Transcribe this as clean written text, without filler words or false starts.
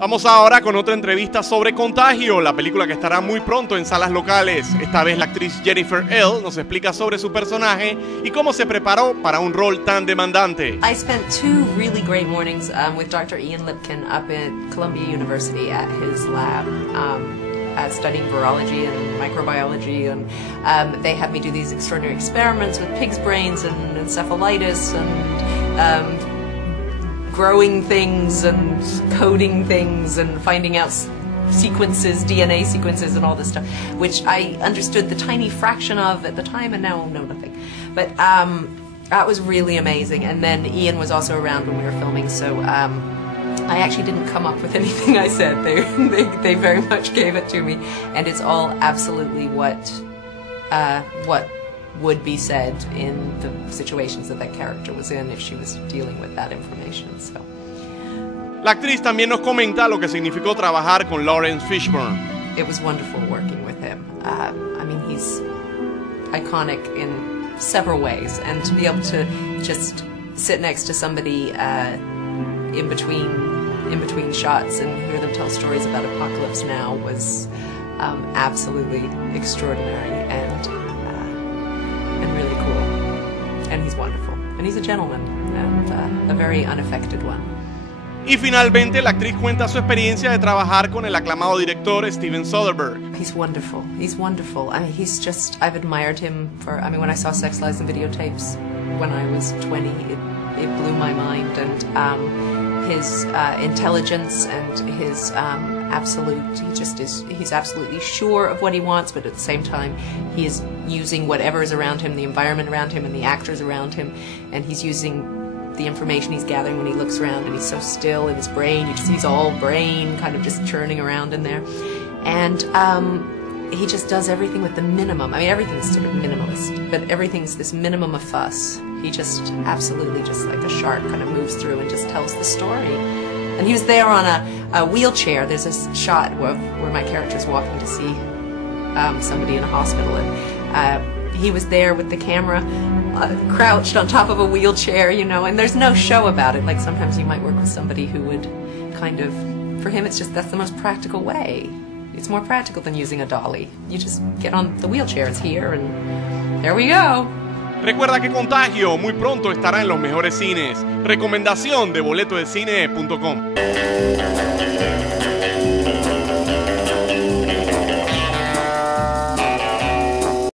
Vamos ahora con otra entrevista sobre Contagio, la película que estará muy pronto en salas locales. Esta vez la actriz Jennifer Ehle nos explica sobre su personaje y cómo se preparó para un rol tan demandante. I spent 2 really great mornings with Dr. Ian Lipkin up at Columbia University at his lab, studying virology and microbiology, and they had me do these extraordinary experiments with pig's brains and encephalitis and growing things and coding things and finding out sequences, DNA sequences and all this stuff, which I understood the tiny fraction of at the time and now know nothing. But that was really amazing. And then Ian was also around when we were filming, so I actually didn't come up with anything I said. They very much gave it to me, and it's all absolutely what would be said in the situations that character was in if she was dealing with that information. So. La actriz también nos comenta lo que significó trabajar con Lawrence Fishburne. It was wonderful working with him. I mean, he's iconic in several ways, and to be able to just sit next to somebody in between shots and hear them tell stories about Apocalypse Now was absolutely extraordinary and really cool. And he's wonderful. And he's a gentleman and a very unaffected one. Y finalmente la actriz cuenta su experiencia de trabajar con el aclamado director Steven Soderbergh. He's wonderful. He's wonderful. I mean, I've admired him when I saw Sex, Lies and Videotapes when I was 20, it blew my mind. And his intelligence and his he's absolutely sure of what he wants, but at the same time he is using whatever is around him, the environment around him and the actors around him, and he's using the information he's gathering when he looks around, and he's so still in his brain, he's all brain kind of just churning around in there, and he just does everything with the minimum. I mean, everything's sort of minimalist, but everything's this minimum of fuss. He just absolutely, just like a shark, kind of moves through and just tells the story. And he was there on a wheelchair. There's this shot where my character's walking to see somebody in a hospital, and he was there with the camera, crouched on top of a wheelchair, you know, and there's no show about it. Like sometimes you might work with somebody who would kind of, for him it's just, that's the most practical way. It's more practical than using a dolly. You just get on the wheelchair, it's here, and there we go. Recuerda que Contagio muy pronto estará en los mejores cines. Recomendación de boletodecine.com.